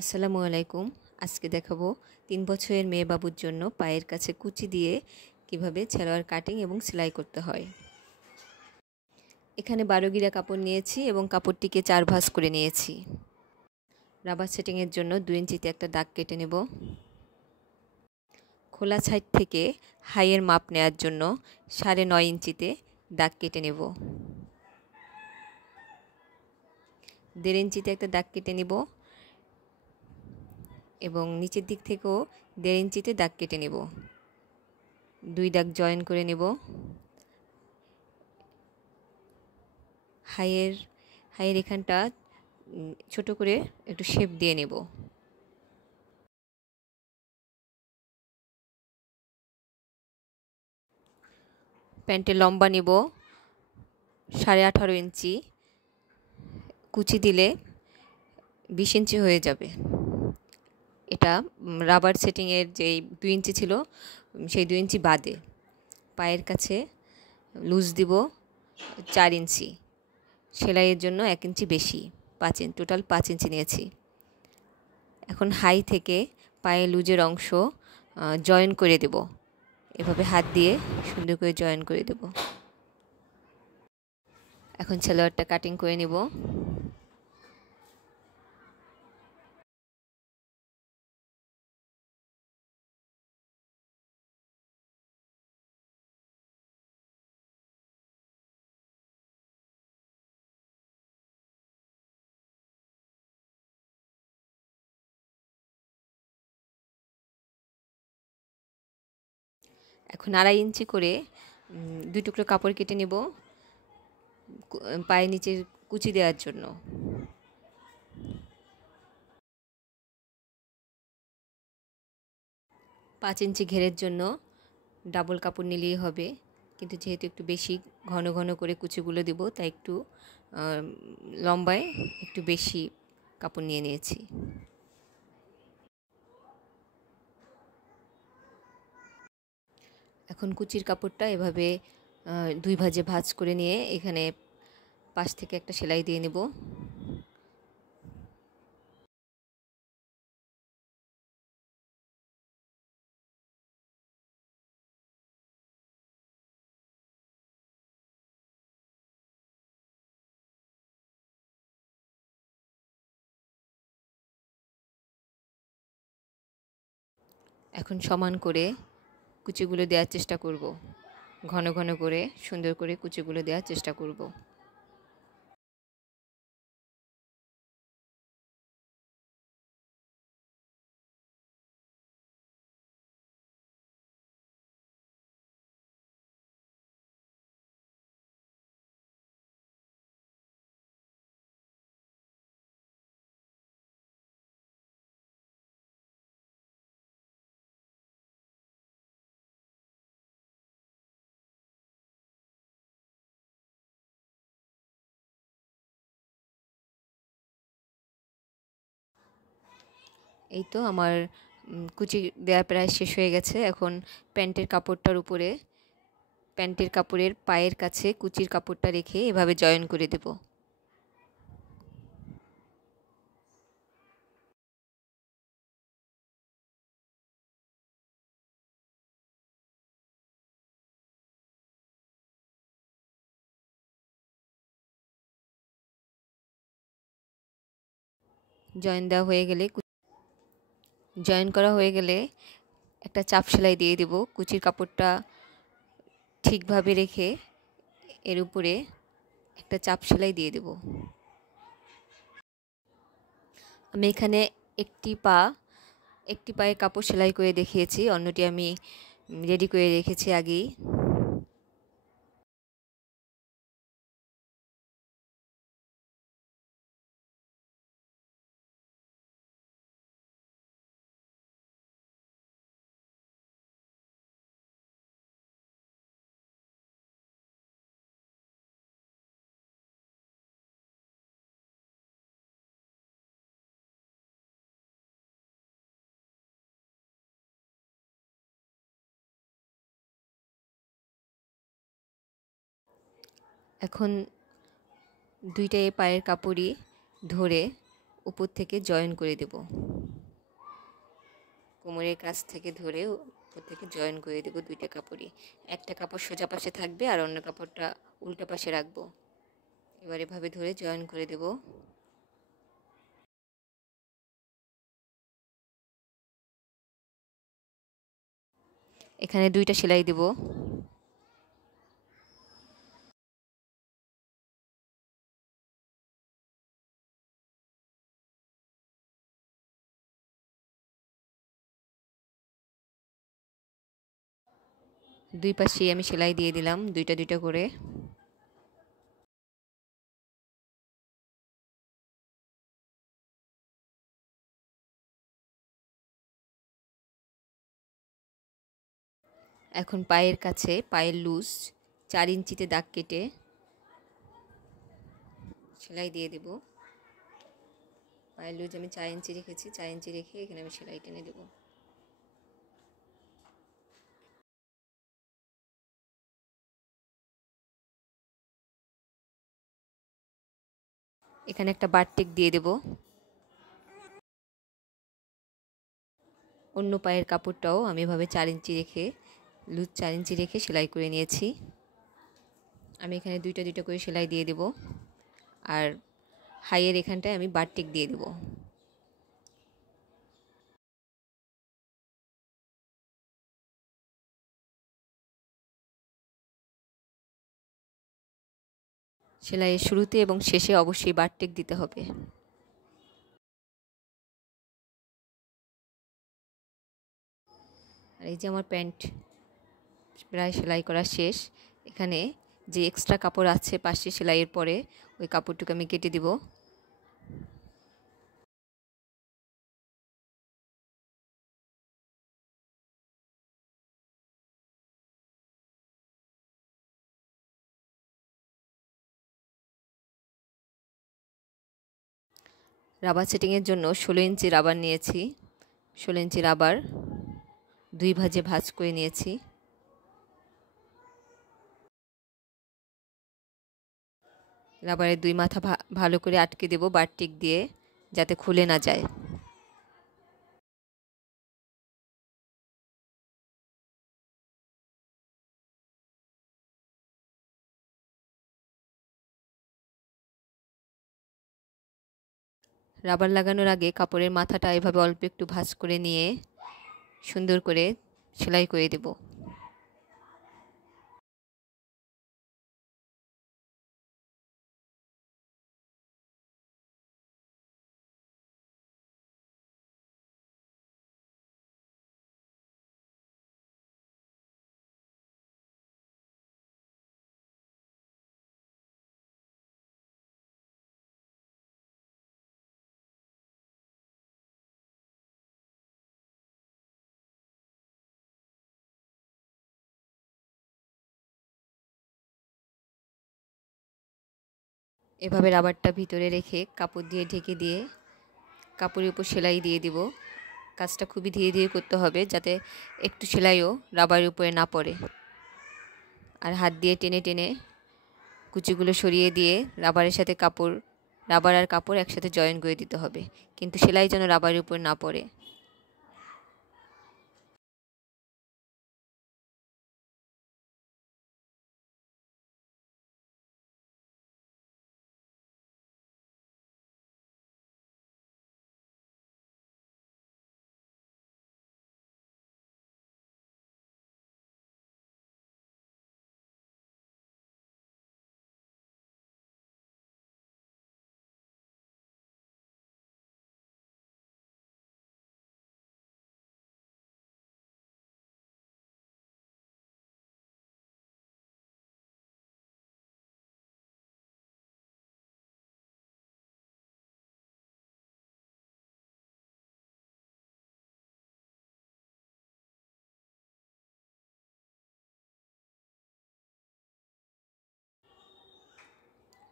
আসসালামু আলাইকুম। আজকে দেখাবো 3 বছরের মেয়ে বাবুর জন্য পায়ের কাছে কুচি দিয়ে কিভাবে সালোয়ার কাটিং এবং সেলাই করতে হয়। এখানে 12 গিরা কাপড় নিয়েছি এবং কাপড়টিকে 4 ভাঁজ করে নিয়েছি। রাবার সেটিংয়ের জন্য 2 ইঞ্চিতে একটা দাগ কেটে নেব। খোলা সাইড থেকে হাইয়ের মাপ নেওয়ার জন্য 9.5 ইঞ্চিতে দাগ কেটে নেব। 1.5 ইঞ্চিতে একটা দাগ কেটে নেব এবং নিচের দিক থেকেও 1.5 ইঞ্চিতে দাগ কেটে নেব। 2 দাগ জয়েন করে নেব। হাইয়ের এখানটা ছোট করে একটু শেপ দিয়ে নেব। প্যান্টের লম্বা নেব 18.5 ইঞ্চি, কুচি দিলে 20 ইঞ্চি হয়ে যাবে। এটা রাবার সেটিংয়ের যেই 2 ইঞ্চি ছিল সেই 2 ইঞ্চি বাদে। পায়ের কাছে লুজ দিব 4 ইঞ্চি, সেলাইয়ের জন্য 1 ইঞ্চি বেশি, 5 ইঞ্চি, টোটাল 5 ইঞ্চি নিয়েছি। এখন হাই থেকে পায়ে লুজের অংশ জয়েন করে দেব। এভাবে হাত দিয়ে সুন্দর করে জয়েন করে দেব। এখন সালোয়ারটা কাটিং করে নেব। এখন 2.5 ইঞ্চি করে 2 টুকরো কাপড় কেটে নেব পায়ের নিচে কুচি দেওয়ার জন্য। পাঁচ ইঞ্চি ঘেরের জন্য ডাবল কাপড় নিলেই হবে, কিন্তু যেহেতু একটু বেশি ঘন ঘন করে কুচিগুলো দেব তাই একটু লম্বায় একটু বেশি কাপড় নিয়ে নিয়েছি। এখন কুচির কাপড়টা এভাবে 2 ভাঁজে ভাঁজ করে নিয়ে এখানে পাশ থেকে একটা সেলাই দিয়ে নেব। এখন সমান করে কুচিগুলো দেওয়ার চেষ্টা করব, ঘন ঘন করে সুন্দর করে কুচিগুলো দেওয়ার চেষ্টা করব। এই তো আমার কুচি দেওয়া প্রায় শেষ হয়ে গেছে। এখন প্যান্টের কাপড়টার উপরে প্যান্টের কাপড়ের পায়ের কাছে কুচির কাপড়টা রেখে এভাবে জয়েন করে দেব। জয়েন করা হয়ে গেলে একটা চাপ সেলাই দিয়ে দেব। কুচির কাপড়টা ঠিকভাবে রেখে এর উপরে একটা চাপ সেলাই দিয়ে দেব। আমি এখানে একটি পায়ে কাপড় সেলাই করে দেখিয়েছি, অন্যটি আমি রেডি করে রেখেছি আগেই। এখন দুইটাই পায়ের কাপড়ই ধরে উপর থেকে জয়েন করে দেব, কোমরের কাছ থেকে ধরে উপর থেকে জয়েন করে দেব দুইটা কাপড়ই। একটা কাপড় সোজা পাশে থাকবে আর অন্য কাপড়টা উল্টা পাশে রাখবো। এবার এভাবে ধরে জয়েন করে দেব। এখানে দুইটা সেলাই দেব। দুই পাশেই আমি সেলাই দিয়ে দিলাম দুইটা দুইটা করে। এখন পায়ের কাছে পায়ের লুজ 4 ইঞ্চিতে দাগ কেটে সেলাই দিয়ে দেব। পায়ের লুজ আমি 4 ইঞ্চি রেখেছি, 4 ইঞ্চি রেখে এখানে আমি সেলাই টেনে দেব। এখানে একটা বারটিক দিয়ে দেব। অন্য পায়ের কাপড়টাও আমি এভাবে 4 ইঞ্চি রেখে লুজ 4 ইঞ্চি রেখে সেলাই করে নিয়েছি। আমি এখানে দুইটা দুইটা করে সেলাই দিয়ে দেব আর হাইয়ের এখানটায় আমি বারটিক দিয়ে দেব। সেলাইয়ের শুরুতে এবং শেষে অবশ্যই বারটিক দিতে হবে। আর এই যে আমার প্যান্ট প্রায় সেলাই করা শেষ। এখানে যে এক্সট্রা কাপড় আছে পাশে সেলাইয়ের পরে ওই কাপড়টুকু আমি কেটে দিব। রাবার সেটিংয়ের জন্য 16 ইঞ্চি রাবার নিয়েছি। 16 ইঞ্চি রাবার 2 ভাঁজে ভাঁজ করে নিয়েছি। রাবারের 2 মাথা ভালো করে আটকে দেব বারটিক দিয়ে, যাতে খুলে না যায়। রাবার লাগানোর আগে কাপড়ের মাথাটা এভাবে অল্প একটু ভাঁজ করে নিয়ে সুন্দর করে সেলাই করে দেব। এভাবে রাবারটা ভিতরে রেখে কাপড় দিয়ে ঢেকে দিয়ে কাপড়ের উপর সেলাই দিয়ে দিব। কাজটা খুবই ধীরে ধীরে করতে হবে যাতে একটু সেলাইও রাবারের উপরে না পড়ে। আর হাত দিয়ে টেনে টেনে কুচিগুলো সরিয়ে দিয়ে রাবারের সাথে রাবার আর কাপড় একসাথে জয়েন করে দিতে হবে, কিন্তু সেলাই যেন রাবারের উপর না পড়ে।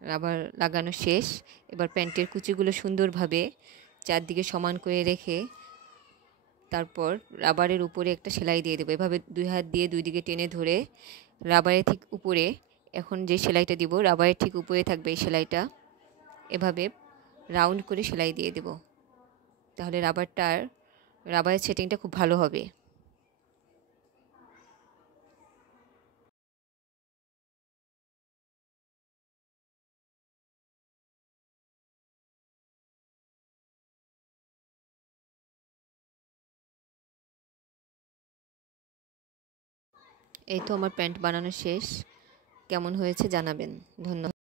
রাবার লাগানো শেষ। এবার প্যান্টের কুচিগুলো সুন্দরভাবে চারদিকে সমান করে রেখে তারপর রাবারের উপরে একটা সেলাই দিয়ে দেবো। এভাবে 2 হাত দিয়ে 2 দিকে টেনে ধরে রাবারের ঠিক উপরে, এখন যে সেলাইটা দিব রাবারের ঠিক উপরে থাকবে এই সেলাইটা। এভাবে রাউন্ড করে সেলাই দিয়ে দেব। তাহলে রাবারের সেটিংটা খুব ভালো হবে। এই তো আমার প্যান্ট বানানো শেষ। কেমন হয়েছে জানাবেন। ধন্যবাদ।